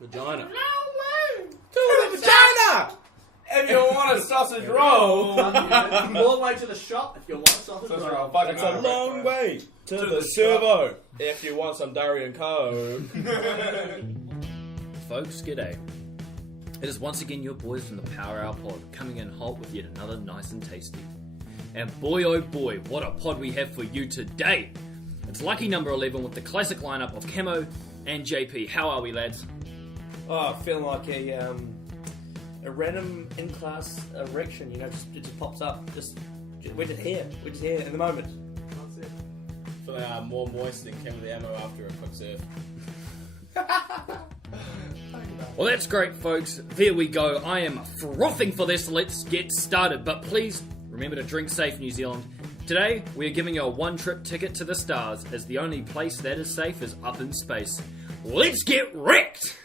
Vagina. No way! To the vagina! If you want a sausage roll, More way to the shop if you want sausage roll. It's a long way to the servo if you want some dairy and coke. Folks, g'day. It is once again your boys from the Power Hour Pod coming in hot with yet another nice and tasty. And boy oh boy, what a pod we have for you today. It's lucky number 11 with the classic lineup of Cammo and JP. How are we, lads? oh, feeling like a random in-class erection, it just pops up. We're just here in the moment. That's it. Feeling more moist than Cammo the Ammo after a quick surf. Well, that's great, folks. There we go. I am frothing for this. Let's get started. But please remember to drink safe, New Zealand. Today, we are giving you a one-trip ticket to the stars, as the only place that is safe is up in space. Let's get wrecked!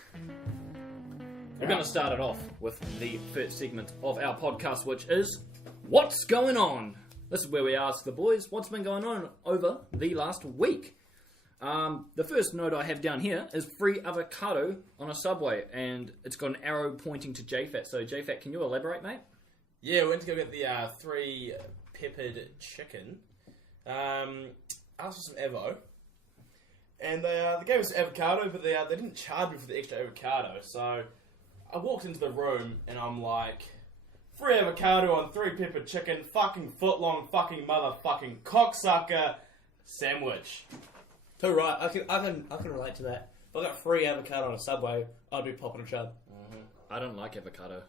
We're going to start it off with the first segment of our podcast, which is What's Going On? This is where we ask the boys what's been going on over the last week. The first note I have down here is free avocado on a Subway, and it's got an arrow pointing to JFAT. So, JFAT, can you elaborate, mate? Yeah, we went to go get the 3 peppered chicken. Asked for some avo. And they gave us avocado, but they didn't charge me for the extra avocado. So I walked into the room and I'm like, free avocado on 3 peppered chicken, fucking footlong, fucking motherfucking cocksucker sandwich. Too right. I can relate to that. If I got free avocado on a Subway, I'd be popping a chub. I don't like avocado.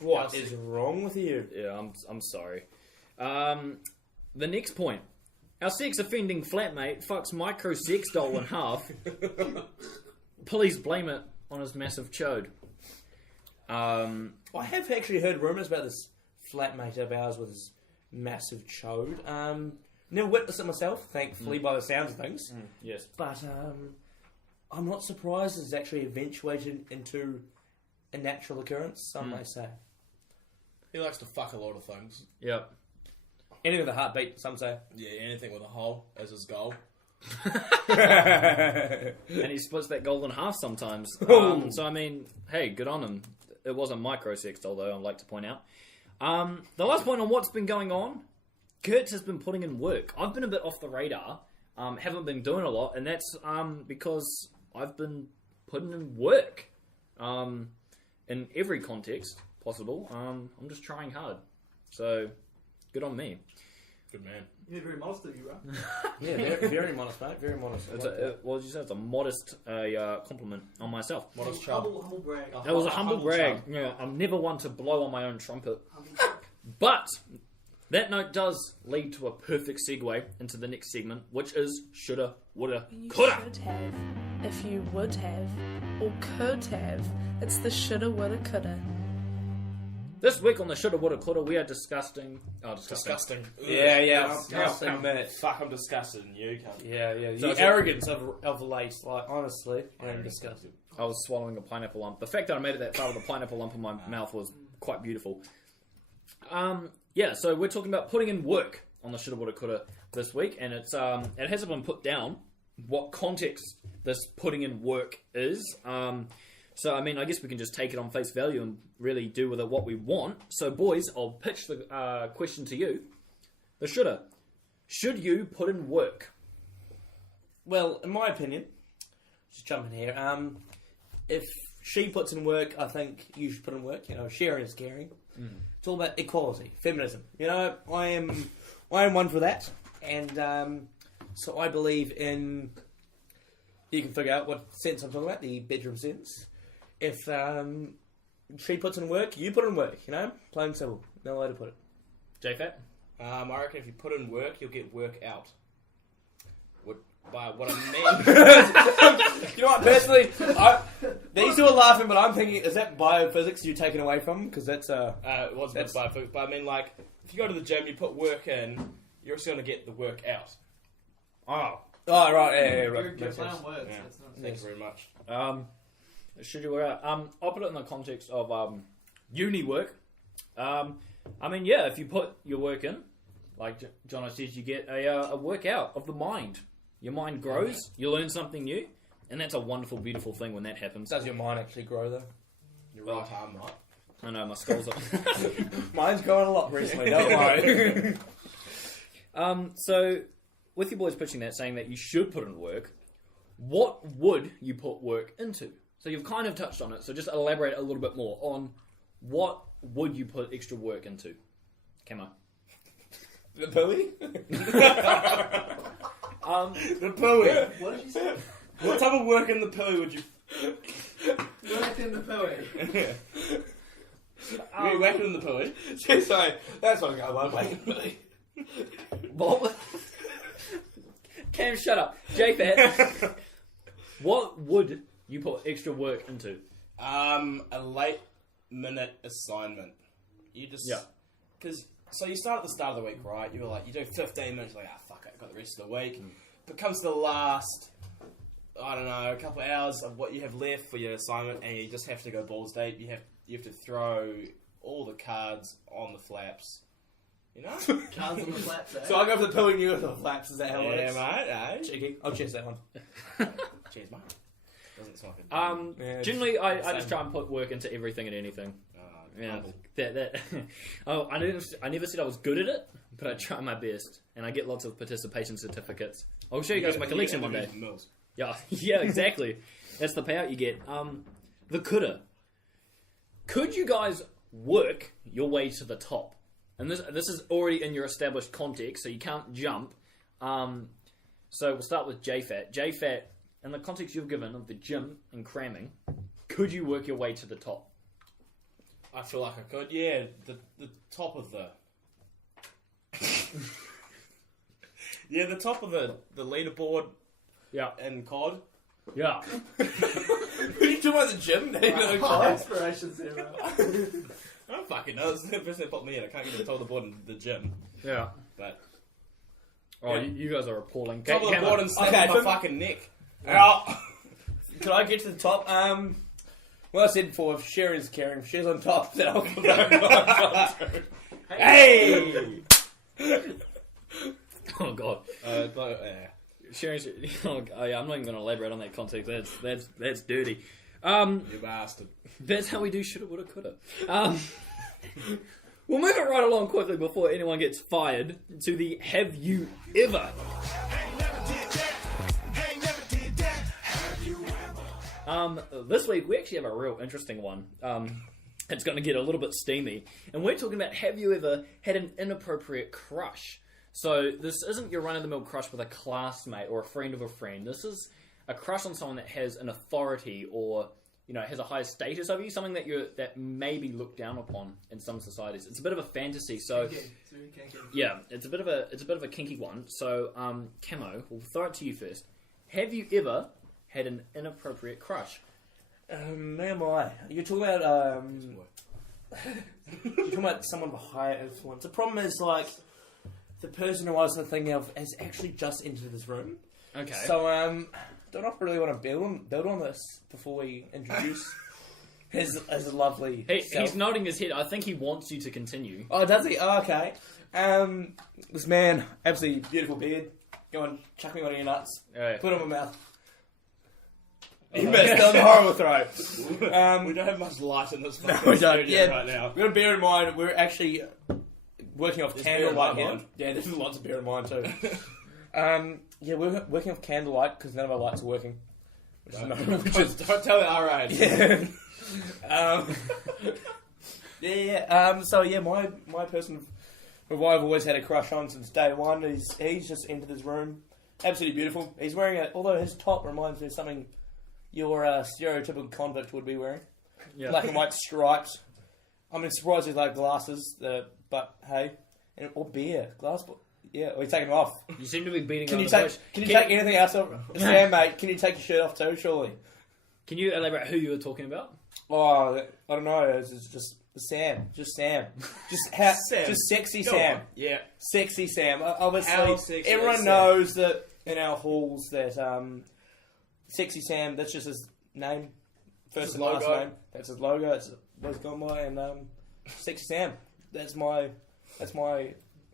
What is wrong with you? Yeah, I'm sorry. The next point. Our sex-offending flatmate fucks micro sex doll in half. Police blame it on his massive chode. I have actually heard rumours about this flatmate of ours with his massive chode. Never witnessed it myself, thankfully, by the sounds of things. Yes. But I'm not surprised it's actually eventuated into a natural occurrence, some may say. He likes to fuck a lot of things. Yep. Anything with a heartbeat, some say. Yeah, anything with a hole as his goal. And he splits that goal in half sometimes. So, I mean, hey, good on him. It wasn't micro sex doll, though, I'd like to point out. The last point on what's been going on, Kurtz has been putting in work. I've been a bit off the radar, haven't been doing a lot, and that's because I've been putting in work in every context possible. I'm just trying hard. So, good on me. Good man. You're very modest of you, right? Yeah, very, very modest, mate. Very modest. What did you say? It's a modest compliment on myself. Modest chub. Humble brag. That was a humble brag. chub. Yeah, I'm never one to blow on my own trumpet. But that note does lead to a perfect segue into the next segment, which is shoulda, woulda, You coulda. should have, if you would have, or could have. It's the shoulda, woulda, coulda. This week on the shoulda, woulda, coulda, we are disgusting. Disgusting. Yeah, Disgusting. mate. Fuck, I'm disgusted in you, cunt. Yeah. So The arrogance of late, like, honestly, I am disgusted. I was swallowing a pineapple lump. The fact that I made it that far with a pineapple lump in my mouth was quite beautiful. Yeah, so we're talking about putting in work on the shoulda, woulda, coulda this week, and it hasn't been put down what context this putting in work is. So, I mean, I guess we can just take it on face value and really do with it what we want. So, boys, I'll pitch the question to you. The shoulda. Should you put in work? Well, in my opinion, just jumping here, if she puts in work, I think you should put in work. Sharing is caring. It's all about equality, feminism. I am one for that, and so I believe in. You can figure out what sense I'm talking about, the bedroom sense. If she puts in work, you put in work. Plain and simple. No way to put it. JFAT? I reckon if you put in work, you'll get work out. By what I mean... You know what, personally, these two are laughing, but I'm thinking, is that biophysics you're taking away from? Because that's it wasn't biophysics, but I mean, like, if you go to the gym, you put work in, you're just going to get the work out. Oh, right, yeah, right. You're Makes playing sense. words. Yeah. That's not Thank you very much. should you work out? I'll put it in the context of uni work. I mean, yeah, if you put your work in, like Jono says, you get a workout of the mind. Your mind grows, you learn something new, And that's a wonderful, beautiful thing when that happens. Does your mind actually grow though? Your right arm, right? I know, my skull's up. Mine's growing a lot recently, don't worry. So, with your boys pitching that, saying that you should put in work, what would you put work into? So you've kind of touched on it, so just elaborate a little bit more on what would you put extra work into? Cammo. The pooey? The pooey. What did you say? What type of work in the pooey would you... Work in the pooey. Are you whacking in the pooey? Sorry, that's what I got one way. What? Cam, shut up. J-Fat, what would you put extra work into? A late minute assignment. You just... Yeah. Because, so you start at the start of the week, right? You were like, you do 15 minutes, you're like, fuck it, I've got the rest of the week. But it comes to the last, I don't know, a couple of hours of what you have left for your assignment, and you just have to go balls deep. You have to throw all the cards on the flaps. You know? Cards on the flaps, eh? So I go for the pooey and you go for the flaps, is that how it Yeah, is? mate, eh? Cheeky. I'll choose that one. Cheers, mate. Doesn't sound good. Yeah, Generally, I same. just try and put work into everything and anything. Yeah, humble. that. Oh, I never said I was good at it, but I try my best, and I get lots of participation certificates. I'll show you guys my collection one day. Yeah, yeah, exactly. That's the payout you get. The coulda. Could you guys work your way to the top? And this is already in your established context, so you can't jump. So we'll start with JFAT. JFAT, in the context you've given of the gym and cramming, could you work your way to the top? I feel like I could. Yeah, the top of the... yeah, the top of the leaderboard Yeah. in COD. Yeah. Are you talking about the gym? Aspirations there, bro. I don't fucking know. It's the first they put me in. I can't get the top of the board in the gym. Yeah. But Oh, Yeah. you guys are appalling. top of the board and snap Okay, my for- fucking neck. Can I get to the top? Well, I said before, if Sharon's carrying, if she's on top, then I'll come back on top too. Hey! Oh god. But, yeah. Sharing. Oh, yeah, I'm not even going to elaborate on that context. That's dirty. You bastard. That's how we do shoulda, woulda, coulda. We'll move it right along quickly before anyone gets fired to the have you ever. This week we actually have a real interesting one. It's going to get a little bit steamy, and we're talking about have you ever had an inappropriate crush? So this isn't your run-of-the-mill crush with a classmate or a friend of a friend. This is a crush on someone that has an authority or has a higher status over you, something that may be looked down upon in some societies. It's a bit of a fantasy, so yeah, it's a bit of a kinky one. So, Cammo, we'll throw it to you first. Have you ever had an inappropriate crush? Am I? You're talking about you're talking about someone of a higher influence. The problem is like the person who I was thinking of has actually just entered this room. Okay. So don't I really want to build on this before we introduce his lovely He's self. nodding his head. I think he wants you to continue. Oh, does he? Oh, okay. This man, absolutely beautiful beard. Go on, chuck me one of your nuts. Yeah. Put it in my mouth. You missed on the horrible throw. We don't have much light in this No, fucking we don't. studio Yeah, right now. we've got to bear in mind we're actually working off There's beer in candlelight my here. mind. Yeah, there's lots of beer in mine too. Yeah, we're working off candlelight because none of our lights are working. Don't tell the R age. Yeah. So yeah, my person who I've always had a crush on since day one. He's just entered this room. Absolutely beautiful. He's wearing although his top reminds me of something your stereotypical convict would be wearing. Yeah. Black and white stripes. I'm surprised he's like glasses, but hey. Or beer. Glass. Yeah, we're taking them off. You seem to be beating Can on you the take bush. Can you take anything else off? Sam, mate, can you take your shirt off too, surely? Can you elaborate who you were talking about? Oh, I don't know. It's just Sam. Just Sam. Sam. Just sexy Go Sam. on. Yeah. Sexy Sam. How Obviously, sexy everyone is Sam? knows that in our halls that sexy Sam. That's just his name, first His and last logo. name. That's his logo. That's what he's gone by. And sexy Sam. That's my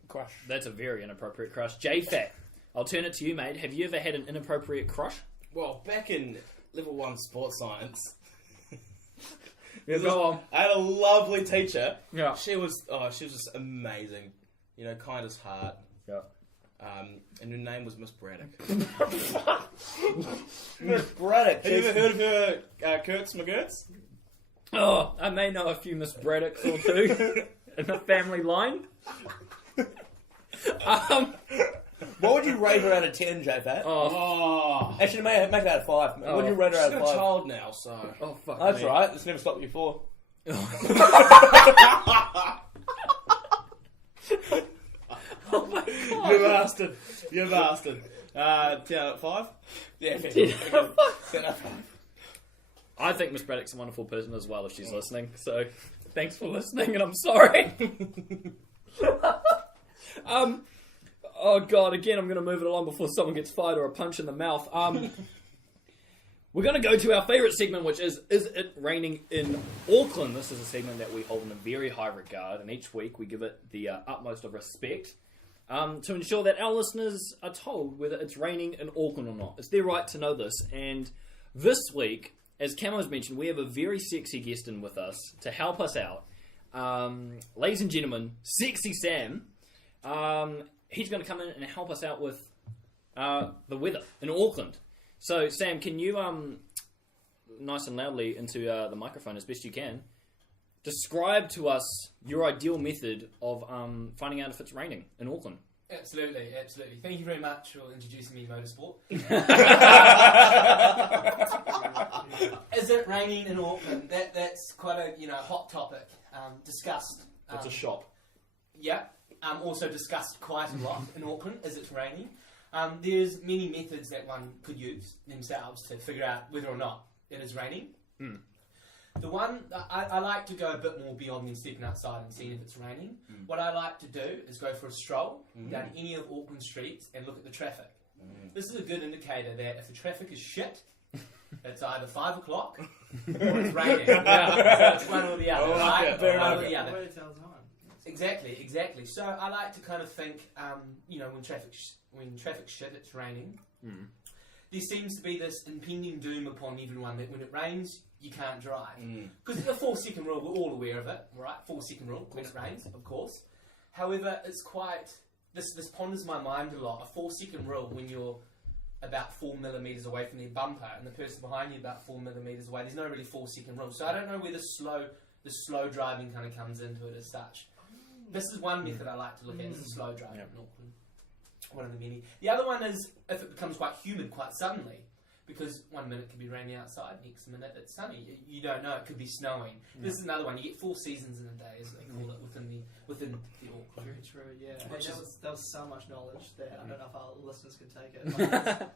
crush. That's a very inappropriate crush. J-Fat, I'll turn it to you, mate. Have you ever had an inappropriate crush? Well, back in level 1 sports science, Yeah, go on. I had a lovely teacher. Yeah. She was just amazing. You know, kind as heart. Yeah. And her name was Miss Braddock. Miss Braddock. Have you ever heard of her, Kurtz McGurtz? Oh, I may know a few Miss Braddocks or two in the family line. What would you rate her out of 10, J-Fat? Oh, Actually, make it out of 5. What would you rate her out She's of got a 5? child now, so... oh fuck. That's me. right. It's never stopped you before. You bastard. You bastard. 10 out of 5? Yeah, 10 out of 10 out of 5. I think Miss Braddock's a wonderful person as well if she's listening. So, thanks for listening, and I'm sorry. Oh god, again, I'm going to move it along before someone gets fired or a punch in the mouth. We're going to go to our favourite segment, which is it raining in Auckland? This is a segment that we hold in a very high regard, and each week we give it the utmost of respect to ensure that our listeners are told whether it's raining in Auckland or not. It's their right to know this, and this week, as Cammo's mentioned, we have a very sexy guest in with us to help us out. Ladies and gentlemen, Sexy Sam. He's going to come in and help us out with the weather in Auckland. So, Sam, can you, nice and loudly into the microphone as best you can, describe to us your ideal method of finding out if it's raining in Auckland? Absolutely, absolutely. Thank you very much for introducing me to motorsport. Is it raining in Auckland? That's quite a hot topic. Discussed. It's a shop. Yeah. Also discussed quite a lot in Auckland as it's raining. There's many methods that one could use themselves to figure out whether or not it is raining. Mm. The one, I like to go a bit more beyond than stepping outside and seeing if it's raining. What I like to do is go for a stroll down any of Auckland streets and look at the traffic. This is a good indicator that if the traffic is shit, it's either 5 o'clock or it's raining. So it's one or the other, right? One or the other. Exactly. So I like to kind of think, when traffic's shit, it's raining. There seems to be this impending doom upon everyone that when it rains, you can't drive. Because the 4-second rule, we're all aware of it, right? 4-second rule, when it rains, of course. However, it's quite, this ponders my mind a lot. A 4-second rule when you're about 4 millimetres away from their bumper and the person behind you about 4 millimetres away, there's no really 4-second rule. So I don't know where the slow driving kind of comes into it as such. This is one method I like to look at, is the slow driving in Auckland. One of the many. The other one is if it becomes quite humid quite suddenly, because 1 minute it could be raining outside, next minute it's sunny. You don't know, it could be snowing. This is another one. You get 4 seasons in a day, as they call it, within the Auckland. Very true, yeah. Hey, that was so much knowledge that I don't know if our listeners can take it.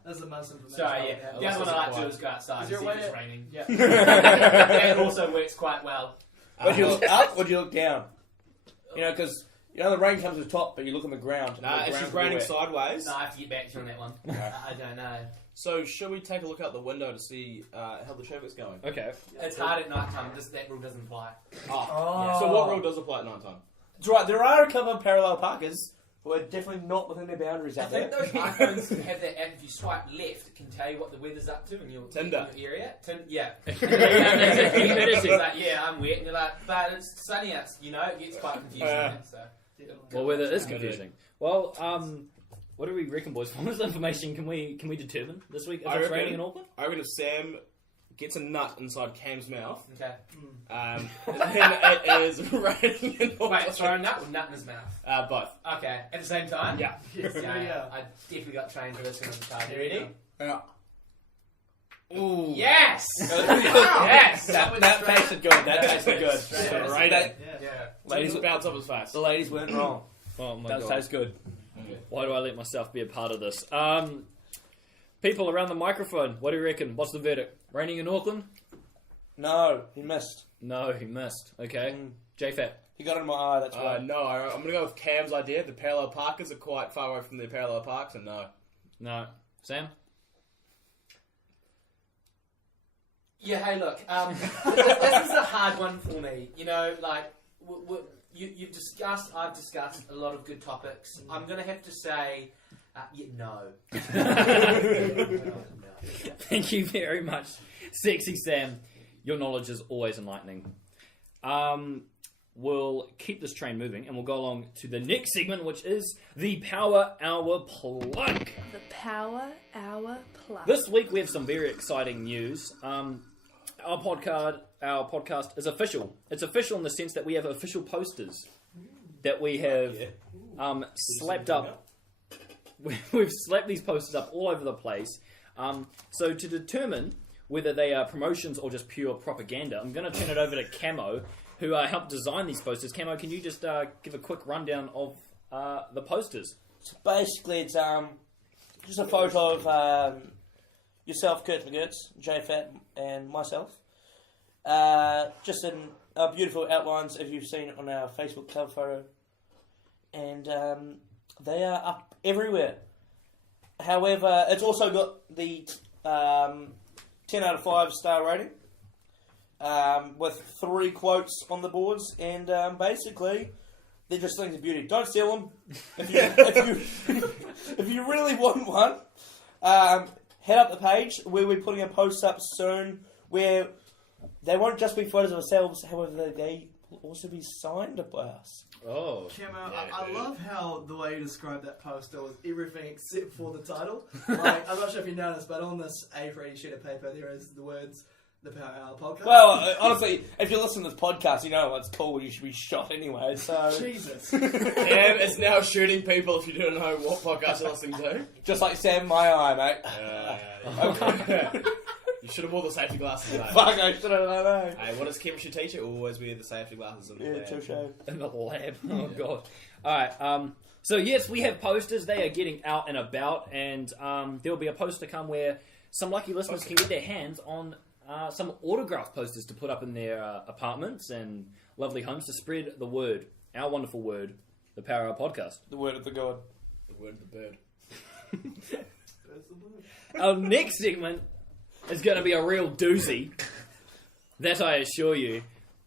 That's the most information. Sorry, yeah. The other one I like to do is go outside and see if it's raining. Yeah. That also works quite well. Would you look up or do you look down? Because the rain comes to the top, but you look on the ground. Nah, if she's raining sideways. No, I have to get back to you on that one. I don't know. So, should we take a look out the window to see how the traffic's going? Okay. It's hard at night time. That rule doesn't apply. Yeah. So, what rule does apply at night time? That's right, there are a couple of parallel parkers who are definitely not within their boundaries I out there. think those iPhones have that app. If you swipe left, it can tell you what the weather's up to in your Tinder. in your area. Yeah. Humidity. It's like, yeah, I'm wet, and you're like, but it's sunny out. It gets quite confusing. So. Well, weather is confusing. Well, what do we reckon, boys? What information can we determine this week if it's raining in Auckland? I reckon if Sam gets a nut inside Cam's mouth, Okay. then it is raining in Auckland. Wait, throw a nut with nut in his mouth? Both. Okay, at the same time? Yeah. Yeah. I definitely got trained for this one on the car. You ready? Yeah. Ooh. Yes! Yes! That tasted good. That tasted good. Straight Right. Yeah. Ladies bounce off his face. The ladies weren't wrong. Oh my Does god. taste good. Why do I let myself be a part of this? People around the microphone, what do you reckon? What's the verdict? Raining in Auckland? No, he missed. No, he missed. Okay. J-Fat. He got it in my eye, that's why. No, I'm going to go with Cam's idea. The parallel parkers are quite far away from their parallel parks, and no. No. Sam? Yeah, hey, look, this is a hard one for me. I've discussed a lot of good topics. I'm going to have to say, no. No. Thank you very much, Sexy Sam. Your knowledge is always enlightening. We'll keep this train moving and we'll go along to the next segment, which is the Power Hour Plug. The Power Hour Plug. This week we have some very exciting news. Our podcast is official. It's official in the sense that we have official posters that we have slapped up. We've slapped these posters up all over the place. So to determine whether they are promotions or just pure propaganda, I'm going to turn it over to Cammo, who helped design these posters. Cammo, can you just give a quick rundown of the posters? So basically, it's just a photo of yourself, Kurt McGurts, J-Fat, and myself. Just in beautiful outlines, if you've seen it on our Facebook cover photo. And they are up everywhere. However, it's also got the 10 out of 5 star rating. With 3 quotes on the boards, and basically, they're just things of beauty. Don't steal them. If you really want one, head up the page where we're putting a post up soon, where they won't just be photos of ourselves, however, they will also be signed by us. Oh. Cammo, I love how the way you described that poster was everything except for the title. Like, I'm not sure if you noticed, but on this A3 sheet of paper, there is the words "The Power Hour Podcast." Well, honestly, if you listen to this podcast, you know it's cool. You should be shot anyway. So Jesus. And it's now shooting people if you don't know what podcast you're listening to. just like Sam, my eye, mate. Okay. You should have worn the safety glasses today. Fuck, I should have known. Hey, what does chemistry teach you? Always wear the safety glasses in the Yeah, lab. touche. In the lab. Oh, God. All right. So, yes, we have posters. They are getting out and about, and there will be a poster come where some lucky listeners can get their hands on some autograph posters to put up in their apartments and lovely homes to spread the word, our wonderful word, the Power Hour Podcast. The word of the god. The word of the bird. Our next segment is going to be a real doozy. That I assure you.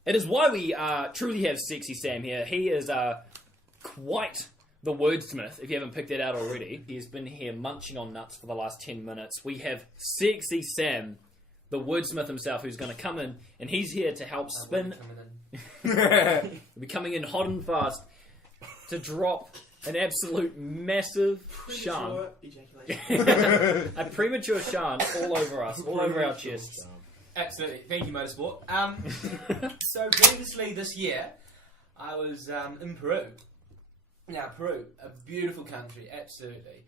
It is why we truly have Sexy Sam here. He is quite the wordsmith, if you haven't picked that out already. He's been here munching on nuts for the last 10 minutes. We have Sexy Sam, the wordsmith himself, who's going to come in, and he's here to help spin. He'll be coming in hot and fast to drop an absolute massive shan. A premature shan all over us, all over our chests. Absolutely. Thank you, Motorsport. So previously this year, I was in Peru. Now, Peru, a beautiful country, absolutely.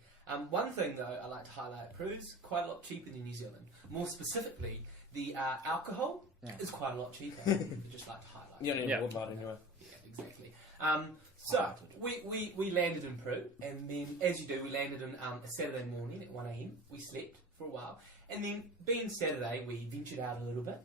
One thing, though, I like to highlight, Peru's quite a lot cheaper than New Zealand. More specifically, the alcohol is quite a lot cheaper. I'd just like to highlight. You don't need a wood anyway. Yeah, exactly. So, we landed in Peru, and then, as you do, we landed on a Saturday morning at 1 a.m. We slept for a while. And then, being Saturday, we ventured out a little bit.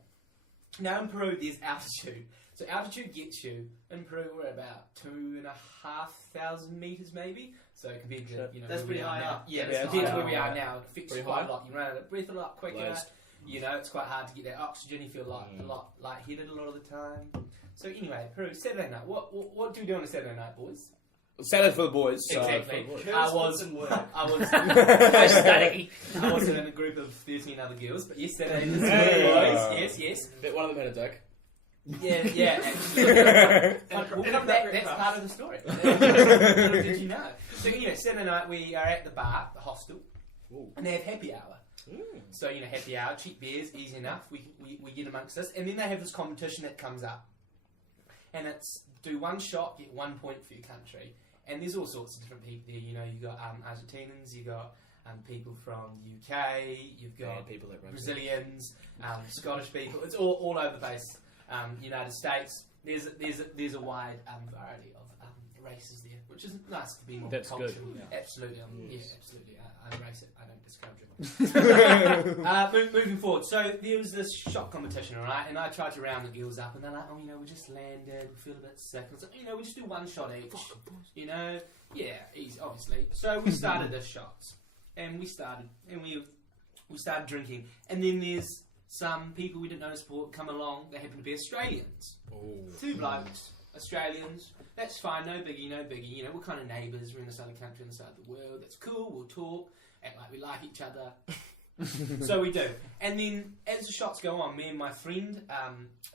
Now, in Peru, there's altitude. So, altitude gets you, in Peru, we're at about 2,500 metres, maybe. So, compared to, that's pretty high now. up. Yeah, That's compared to high where we up. are now, it affects you quite a lot. You run out of breath a lot quicker. It's quite hard to get that oxygen. You feel a lot lightheaded a lot of the time. So anyway, Peru, Saturday night. What do we do on a Saturday night, boys? Saturday for the boys. So. Exactly. I was in work. I was Study. I wasn't in a group of 13 other girls, but yes, Saturday night, boys. Yes. Bet one of them had a dick. Yeah. We'll come back. That's part of the story. Little did you know? So anyway, Saturday night we are at the bar, the hostel, and they have happy hour. So happy hour, cheap beers, easy enough. We get amongst us, and then they have this competition that comes up, and it's do one shot, get 1 point for your country. And there's all sorts of different people there. You got Argentinians, you got people from the UK, you've got people that run Brazilians, Scottish people. It's all over the place. United States. There's a wide variety of races there, which is nice to be more cultural. Good. Yeah. Absolutely, absolutely. I embrace it. I don't discourage it. Moving forward, so there was this shot competition, alright, and I tried to round the girls up, and they're like, we just landed, we feel a bit sick. I was like, we just do one shot each. Yeah, easy, obviously. So we started the shots, and we started drinking, and then there's some people we didn't know sport come along. They happen to be Australians. Two blokes, Australians. That's fine, no biggie. We're kind of neighbours. We're in this other country, on the side of the world. That's cool. We'll talk, act like we like each other. So we do. And then as the shots go on, me and my friend,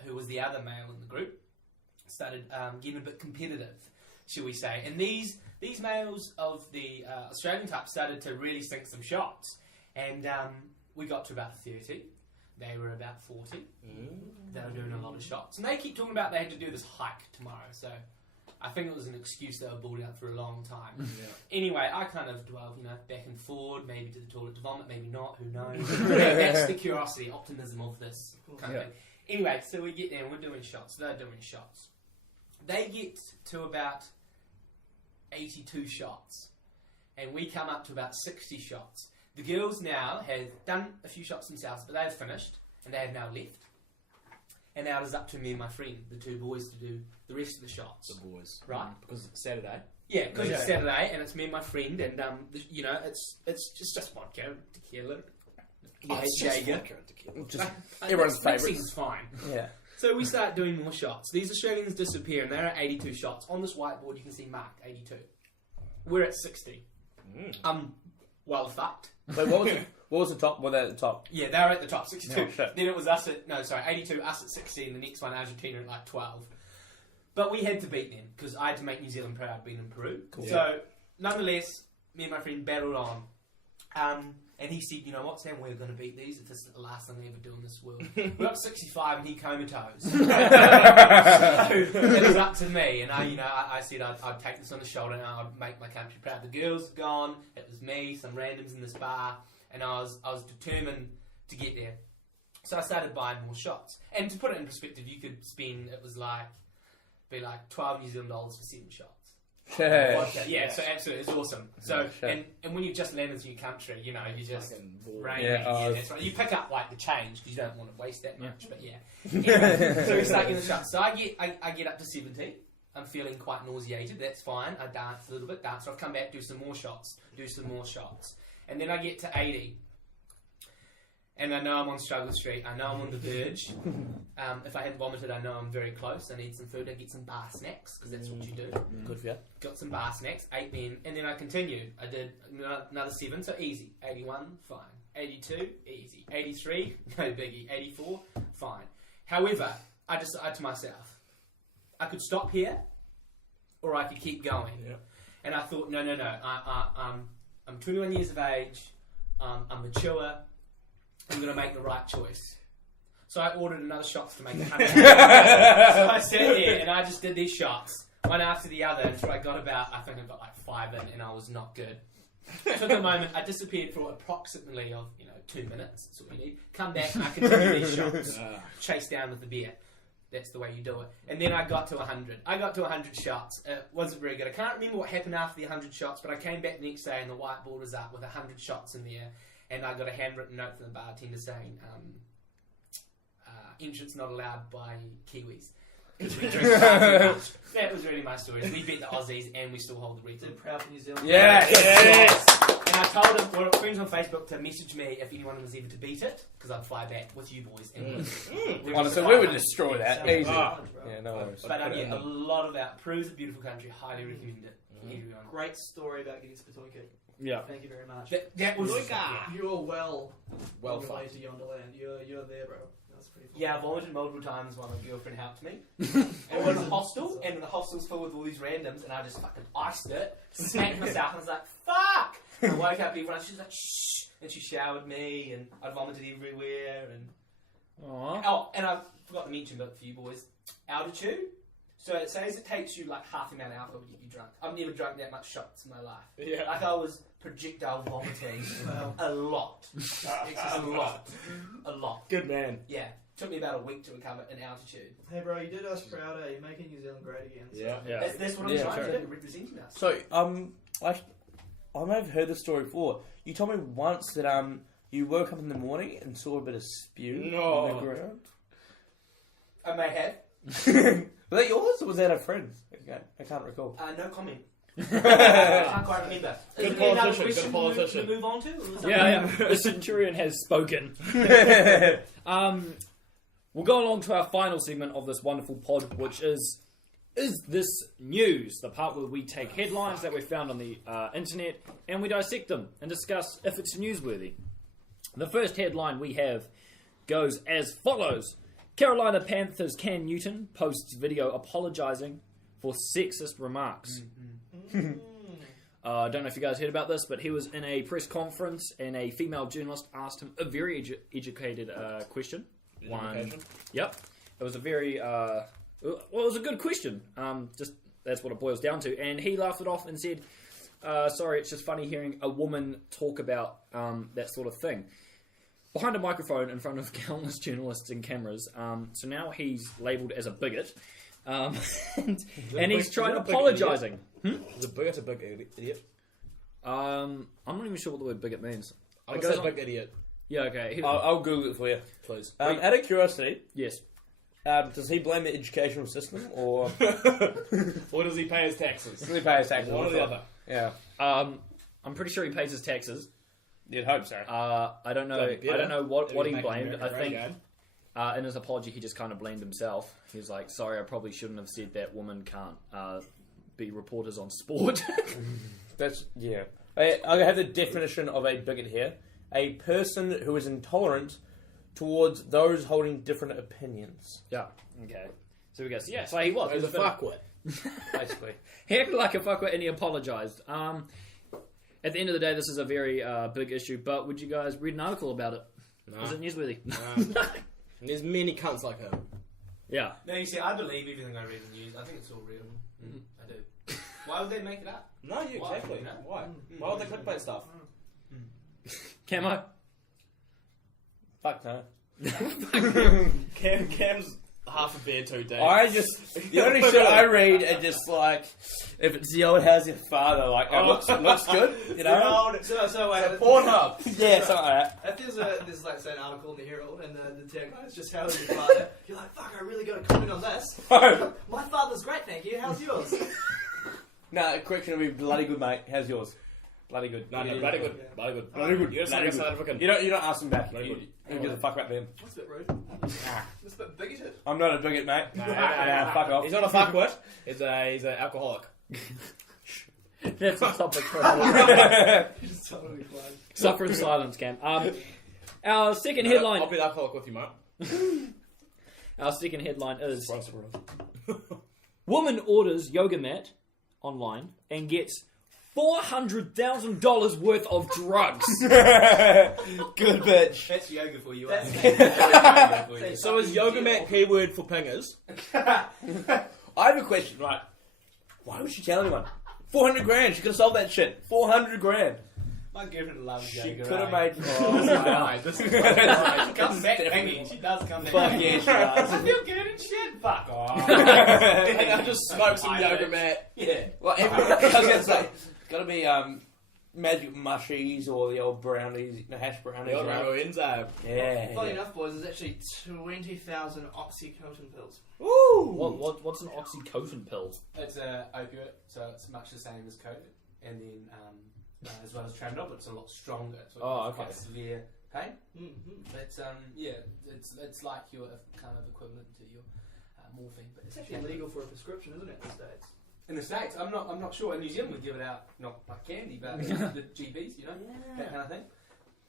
who was the other male in the group, started getting a bit competitive, shall we say. And these males of the Australian type started to really sink some shots. And we got to about 30. They were about 40. They were doing a lot of shots. And they keep talking about they had to do this hike tomorrow. So I think it was an excuse they were building up for a long time. Anyway, I kind of dwelled, back and forward, maybe to the toilet to vomit, maybe not, who knows. That's the curiosity, optimism of this kind of thing. Anyway, so we get there and we're doing shots. They're doing shots. They get to about 82 shots. And we come up to about 60 shots. The girls now have done a few shots themselves, but they've finished, and they have now left. And now it is up to me and my friend, the two boys, to do the rest of the shots. The boys. Right? Because it's Saturday. Yeah, because it's Saturday, and it's me and my friend, and, it's just vodka, tequila. It's just vodka and tequila. Just everyone's favourites. Mixing's fine. Yeah. So we start doing more shots. These Australians disappear, and they're at 82 shots. On this whiteboard, you can see marked 82. We're at 60. Well fucked. Wait, what was the top? Were they at the top? Yeah, they were at the top, 62. Oh, shit. Then it was us at 82, us at 60, and the next one, Argentina, at like 12. But we had to beat them, because I had to make New Zealand proud being in Peru. Cool. So, nonetheless, me and my friend battled on. And he said, you know what, Sam, we're going to beat these. If this is the last thing we ever do in this world. We're up to 65 and he comatose. So, it was up to me. And I said I'd take this on the shoulder and I'd make my country proud. The girls had gone. It was me, some randoms in this bar. And I was determined to get there. So I started buying more shots. And to put it in perspective, you could spend, it was like, be like $12 New Zealand for 7 shots. Yeah, so absolutely, it's awesome. So, and when you just landed in your country, you just rain. Yeah, that's right. You pick up like the change because you don't want to waste that much. But yeah, anyway, so we start getting the shots. So I get up to 70. I'm feeling quite nauseated. That's fine. I dance a little bit. So I've come back, do some more shots, and then I get to 80. And I know I'm on Struggle Street. I know I'm on the verge. If I haven't vomited, I know I'm very close. I need some food. I get some bar snacks, because that's what you do. Good for you. Got some bar snacks, ate them, and then I continued. I did another 7, so easy. 81, fine. 82, easy. 83, no biggie. 84, fine. However, I decided to myself, I could stop here, or I could keep going. Yeah. And I thought, no. I'm 21 years of age. I'm mature. I'm going to make the right choice. So I ordered another shots to make 100. So I sat there and I just did these shots, one after the other, until I got I think I got like 5 in, and I was not good. Took a moment, I disappeared for approximately 2 minutes, that's what we need. Come back and I continued these shots. Chase down with the beer. That's the way you do it. And then I got to 100. I got to 100 shots. It wasn't very good. I can't remember what happened after the 100 shots, but I came back the next day and the whiteboard was up with 100 shots in there. And I got a handwritten note from the bartender saying, entrance not allowed by Kiwis. Because we drink far too much. That was really my story. We beat the Aussies and we still hold the record. Proud for New Zealand. Yes! And I told them, we're friends on Facebook, to message me if anyone was ever to beat it, because I'd fly back with you boys. And honestly, we would destroy that. Easy. Yeah, no worries. But a lot of that. Peru's a beautiful country. Highly recommend it. Everyone. Great story about getting spittoon kicked. Yeah. Thank you very much. That was... You are well on your way to yonder land. You're there, bro. That's pretty cool. Yeah, I vomited multiple times while my girlfriend helped me. And it was a hostel, and the hostel's full with all these randoms, and I just fucking iced it, smacked myself, and I was like, fuck! And I woke up everyone, she was like, shh! And she showered me, and I vomited everywhere, and... Aww. Oh, and I forgot to mention, but for you boys, altitude. So it says it takes you like half the amount of alcohol to get you drunk. I've never drunk that much shots in my life. Yeah. Like I was projectile vomiting a lot. It's just a lot. Good man. Yeah. Took me about a week to recover in altitude. Hey bro, you did us proud, You're making New Zealand great again. So. Yeah. That's what I'm trying to do, representing us. So, I may have heard the story before. You told me once that you woke up in the morning and saw a bit of spew on the ground. I may have. Was that yours or was that a friend's? Okay, I can't recall. No comment. I can't quite remember. Good politician. To move on to? Yeah. The Centurion has spoken. We'll go along to our final segment of this wonderful pod, which is this news? The part where we take headlines that we found on the internet and we dissect them and discuss if it's newsworthy. The first headline we have goes as follows. Carolina Panthers Cam Newton posts video apologising for sexist remarks. I don't know if you guys heard about this, but he was in a press conference and a female journalist asked him a very educated question. Yep. It was a very... well, it was a good question. Just that's what it boils down to. And he laughed it off and said, sorry, it's just funny hearing a woman talk about that sort of thing. Behind a microphone in front of countless journalists and cameras. So now he's labelled as a bigot. And he's trying apologising. Is a bigot a big idiot? I'm not even sure what the word bigot means. I'm going to say big idiot. Yeah, okay. I'll Google it for you. Please. Out of curiosity, Yes. does he blame the educational system or Or does he pay his taxes? does he pay his taxes? One or the other. Yeah, I'm pretty sure he pays his taxes. you'd hope so. I don't know. That'd be I don't know what That'd he make blamed. I America think great again. in his apology he just kind of blamed himself. He was like, "Sorry, I probably shouldn't have said that women can't be reporters on sport." That's yeah. I have the definition of a bigot here: a person who is intolerant towards those holding different opinions. Yeah. Okay. So we go. So yeah. So he was. He's a bit- fuckwit. Basically, He acted like a fuckwit and he apologised. At the end of the day, this is a very big issue. But would you guys read an article about it? Nah. Is it newsworthy? And there's many cunts like him. Yeah. No, you see, I believe everything I read in the news. I think it's all real. I do. Why would they make it up? No, you Why? exactly. No. Why? Why would they clickbait stuff? Cammo. fuck no. Cam's half a beer too deep. The only shit I read are just like, if it's the old how's your father, like, it looks good, you know? So wait, Pornhub. Yeah, something like that. if there's like say an article in the Herald and the tagline is just how is your father, you're like, fuck, I really got to comment on this. My father's great, thank you. How's yours? No, correction will be bloody good, mate. How's yours? Bloody good. No, bloody good. Bloody good. Bloody good. You're just like a South African. You don't ask them back. Bloody good. Who gives a fuck about them? That's a bit rude. That's a bit bigoted. I'm not a bigot, mate. Nah, fuck off. He's not a fuckwit. He's an alcoholic. That's a topic for another. Just totally fine. Suffer in silence, Cam. Our second headline. I'll be the alcoholic with you, mate. Our second headline is: Woman orders yoga mat online and gets $400,000 worth of drugs. Good bitch. That's yoga for you. So is yoga mat keyword for pingers? I have a question, right? Why would she tell anyone? 400 grand. She could have sold that shit. 400 grand. My girlfriend loves She yoga. could have right? made. She comes back banging. She does come back. Fuck banging. yeah, she does. I feel good and shit. Fuck off. And I just smoke some yoga mat. Yeah. Well, I was gonna say, gotta be magic mushies or the old brownies, the hash brownies. The old right? Rango Enzo. Yeah. Funny enough, boys, there's actually 20,000 oxycontin pills. Woo! What's an oxycontin pill? It's a opiate, so it's much the same as coke, and then as well as tramadol, but it's a lot stronger. So Oh, it's okay. quite severe pain. Mm-hmm. But yeah, it's like your kind of equivalent to your morphine. But It's actually legal for a prescription, isn't it, in the States? in the States, I'm not sure. In New Zealand, we give it out not like candy, but the GPs, you know, that kind of thing.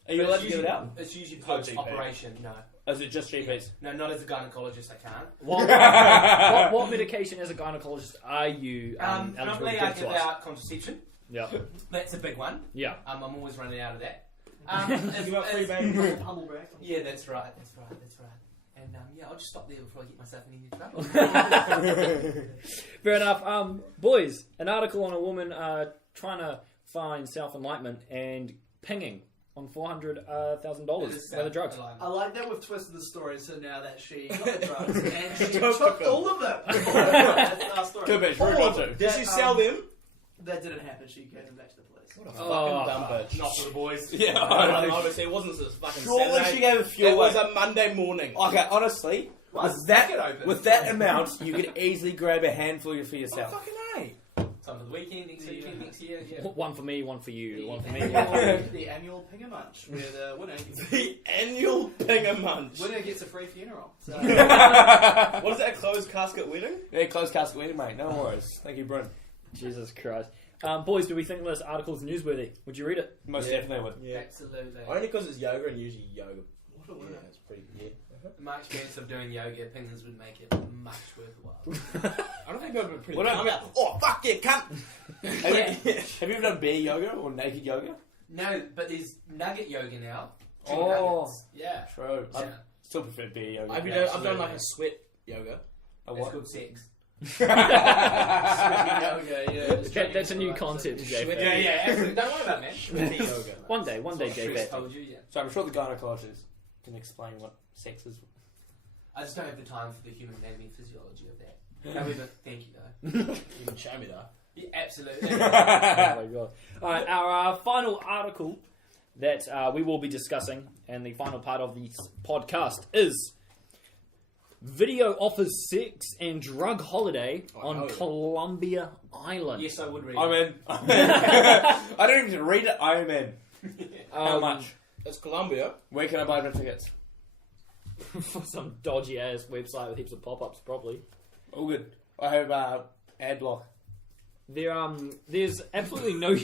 Are you But allowed it's to give it usually- out? It's usually not post GP. operation. No, Is it just GPs? no, not as a gynecologist. I can't. What medication as a gynecologist are you eligible to Normally, I give give to us? out contraception. Yeah. That's a big one. Yeah. I'm always running out of that. You got free baby. Humble brag. Yeah, that's right. And yeah, I'll just stop there before I get myself in any trouble. Fair enough. Boys, an article on a woman trying to find self-enlightenment and pinging on $400,000 by the drugs. I like that we've twisted the story so now that she got the drugs and she took all of them. That's our story. Good bitch. Very well too. Did she sell them? That didn't happen. She gave them back to the police. What a fucking dumb bitch. Not for the boys. Yeah. Obviously, it wasn't this fucking Surely Saturday. she gave a few It was away. a Monday morning. Okay, honestly, with that amount, you could easily grab a handful for yourself. Fucking A. Some for the weekend, next year, yeah. One for me, one for you, one for me. The annual Pinger Munch, where the The annual pinger munch. winner gets a free funeral. So, What is that, a closed casket wedding? Yeah, close casket wedding, mate. No worries. Thank you, Bryn. Jesus Christ. Boys, do we think this article's newsworthy? Would you read it? Most definitely would. Yeah. Absolutely. Only because it's yoga and usually yoga. What a winner. Yeah, it's pretty. Yeah. In my experience of doing yoga, opinions would make it much worthwhile. I don't think I'd be pretty. What I'm like, oh fuck yeah, cunt. Have you ever done bare yoga or naked yoga? No, but there's nugget yoga now. Oh. Nuggets. Yeah. True. I Yeah. still prefer bare yoga. I've done like a sweat yoga. A That's what? good sex. That's a new concept, Jay. Yeah, absolutely. Don't worry about it, man. Sweaty yoga. One day, Jay. Chris told you, yeah. So I'm sure the gynecologists can explain what sex is. I just don't have the time for the human anatomy and physiology of that. However, thank you though. You can show me that. Yeah, absolutely. Oh my god. Alright, our final article that we will be discussing, and the final part of the podcast, is video offers sex and drug holiday on Columbian Island. Yes, I would read I'm it. in. I don't even read it. I'm in. How much? It's Colombia. Where can I buy my tickets? For some dodgy ass website with heaps of pop-ups, probably. All good. I have ad block. There's absolutely no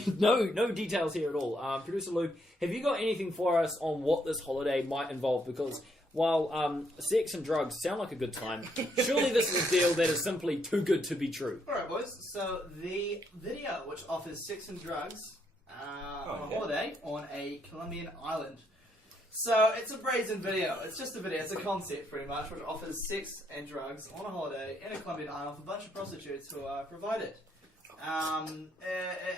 details here at all. Producer Luke, have you got anything for us on what this holiday might involve? Because while sex and drugs sound like a good time, surely this is a deal that is simply too good to be true. Alright, boys. So, the video, which offers sex and drugs on a holiday on a Colombian island. So, it's a brazen video. It's just a video. It's a concept, pretty much, which offers sex and drugs on a holiday in a Colombian island for a bunch of prostitutes who are provided.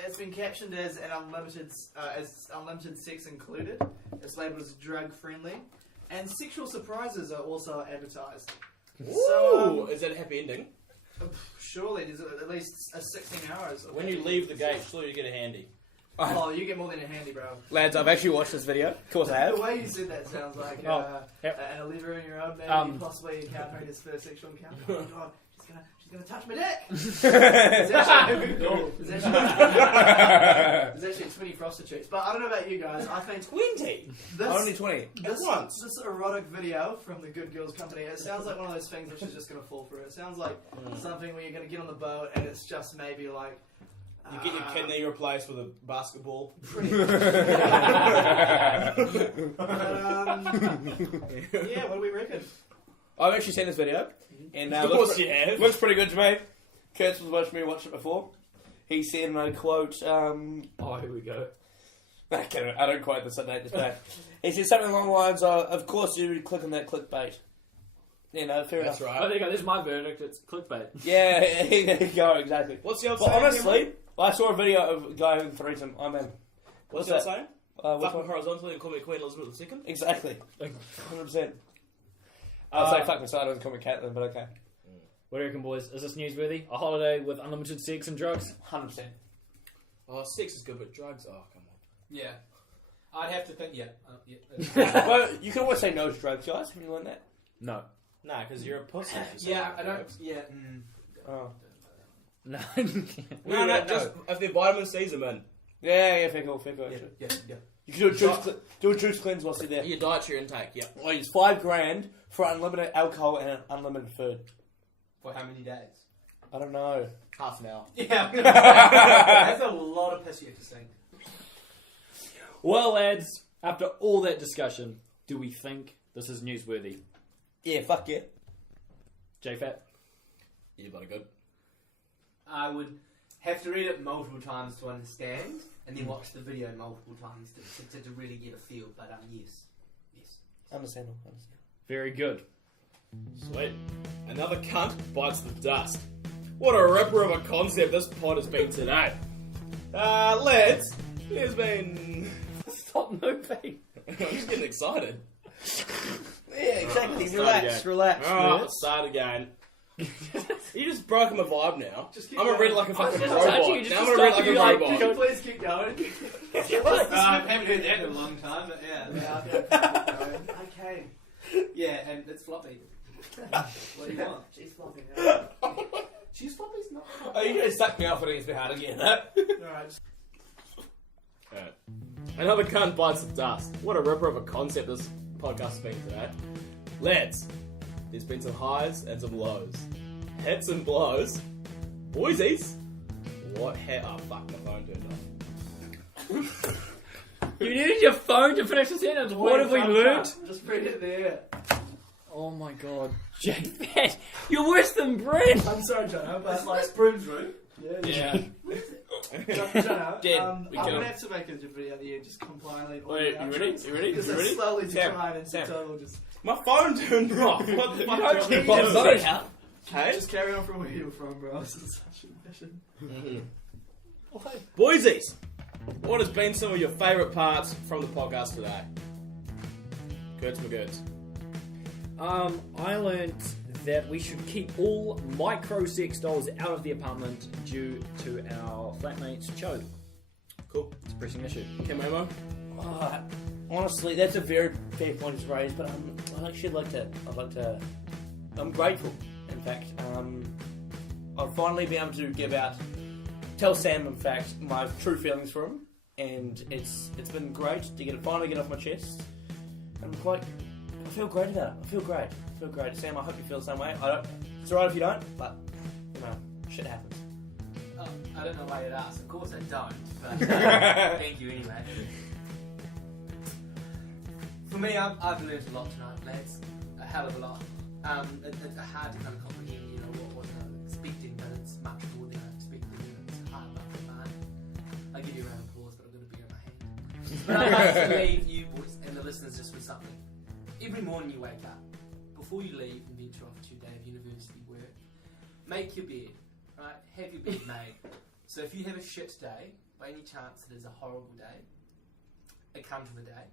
It's been captioned as unlimited sex included. It's labelled as drug friendly. And sexual surprises are also advertised. Ooh, is that a happy ending? Surely there's at least 16 hours. When you leave the gate, surely you get a handy. Oh, you get more than a handy, bro. Lads, I've actually watched this video. Of course I The have. way you said that sounds like yep. an 11-year-old maybe possibly encountering his first sexual encounter. Oh my god, she's gonna touch my dick! There's actually 20 prostitutes. But I don't know about you guys, I think 20? Only 20. This erotic video from the Good Girls Company, it sounds like one of those things which is just gonna fall through. It sounds like something where you're gonna get on the boat and it's just maybe like You get your kidney replaced with a basketball. pretty much. Yeah, what do we reckon? I've actually seen this video, and Of course you have. looks pretty good to me. Kurtz was watching me watch it before. He said, and I quote, Oh, here we go. I don't quote this at this back. He said something along the lines of course you would click on that clickbait. You know, fair That's enough. right. Oh, there you go. There's my verdict. It's clickbait. Yeah, there you go, exactly. What's the old But saying? honestly, I saw a video of a guy having threesome. I'm in. What's the old saying? Which Fuck me one? horizontally and call me Queen Elizabeth II? Exactly. 100%. I'll say fuck me side and call me Caitlin, but okay. What do you reckon, boys? Is this newsworthy? A holiday with unlimited sex and drugs? 100%. Oh, sex is good, but drugs? Oh, come on. Yeah. I'd have to think, yeah. Well, you can always say no to drugs, guys. Have you learned that? No. Nah, because you're a pussy. Yeah, I don't. Yeah. Oh. No. No, just if they're vitamin C's, I'm in. Yeah, fair call, actually. Yeah. You can do a juice cleanse whilst you're there. Your dietary intake, yep. Well, it's $5,000 for unlimited alcohol and unlimited food. For how many days? I don't know. Half an hour. Yeah. That's a lot of piss you have to sink. Well, lads, after all that discussion, do we think this is newsworthy? Yeah, fuck yeah. J-Fat? Yeah, bloody good. I would have to read it multiple times to understand, and then watch the video multiple times to really get a feel. But yes. Understandable. Very good. Sweet. Another cunt bites the dust. What a ripper of a concept this pod has been today. Lads, there's been... Stop moving. I'm just getting excited. Yeah, exactly. Relax. Alright, let's start again. You just broken my vibe now. Just I'm gonna read it like a fucking just robot. touching you, just Now I'm gonna read it like a stop you, robot. Can you please keep going? I haven't heard that in a long time, but yeah. Okay. Yeah, and it's floppy. What do you want? She's flopping. She's floppy's not. Oh, you're going to suck me off when it gets me hard again, huh? Alright. Alright. Another cunt bites the dust. What a ripper of a concept this podcast has been today. Lads, there's been some highs and some lows. Hits and blows. Boysies. What? Oh fuck, my phone turned off. You needed your phone to finish the sentence. What have we learned? Just bring it there. Oh my god, Jake, you're worse than Brent. I'm sorry, Jono, but like, Broom's room. Yeah. Jono, Dead. I'm We gonna go. have to make a video at the end, just compiling all Wait, the you ready? outros. You ready? Because You it's ready? slowly Sam, declining into Sam. total just... My phone turned off. What the fuck? Don't do keep you want your me phone to do? out. Okay. Just carry on from where you were from, bro. This is such a mission. Boysies, what has been some of your favourite parts from the podcast today? Goods my goods. I learnt that we should keep all micro sex dolls out of the apartment due to our flatmates' chode. Cool. It's a pressing issue. Cammo? Honestly, that's a very fair point to raise, but I actually like to. I'm grateful. In fact, I'll finally be able to tell Sam, in fact, my true feelings for him, and it's been great to finally get off my chest. I feel great about it. I feel great. Sam, I hope you feel the same way. It's alright if you don't, but shit happens. I don't know why you'd ask. Of course I don't, but thank you anyway. For me, I've learned a lot tonight, lads. A hell of a lot. It's hard to kind of comprehend, what I'm expecting, but it's much more than I expected. It's hard enough for mine. I'll give you a round of applause, but I've got a beer in my hand. But I'd like to leave you boys and the listeners just with something. Every morning you wake up, before you leave and venture off to your day of university work, make your bed, right? Have your bed made. So if you have a shit day, by any chance it is a horrible day, it comes with a day,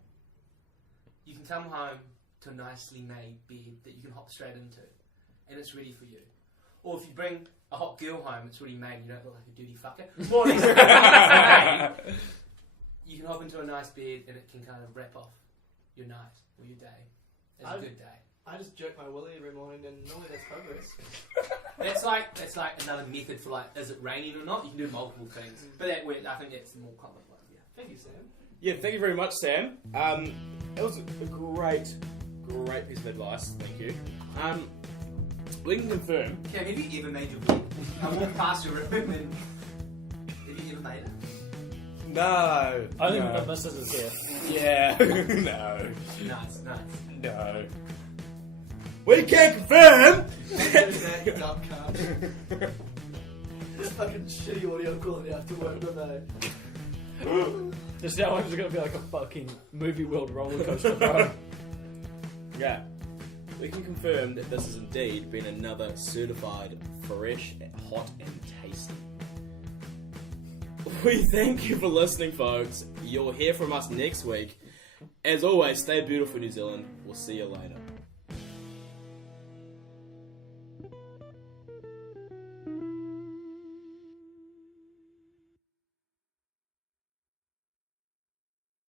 you can come home to a nicely made bed that you can hop straight into, and it's ready for you. Or if you bring a hot girl home, it's already made, you don't look like a dirty fucker. Or you can hop into a nice bed and it can kind of wrap off your night or your day as a good day. I just jerk my willy every morning and normally that's progress. That's like another method for is it raining or not? You can do multiple things, but I think that's the more common one. Yeah. Thank you, Sam. Yeah, thank you very much, Sam. It was a great piece of advice. Thank you. We can confirm. Cam, have you ever made your bed? I walk past your room and have you ever made it? No. Only when my missus is here. Yeah. No. Nice. No. We can confirm. That, you dumb cunt. This fucking shitty audio quality after work today. This now one's going to be like a fucking movie world roller coaster, bro. Yeah. We can confirm that this has indeed been another certified fresh, hot, and tasty. We thank you for listening, folks. You'll hear from us next week. As always, stay beautiful, New Zealand. We'll see you later.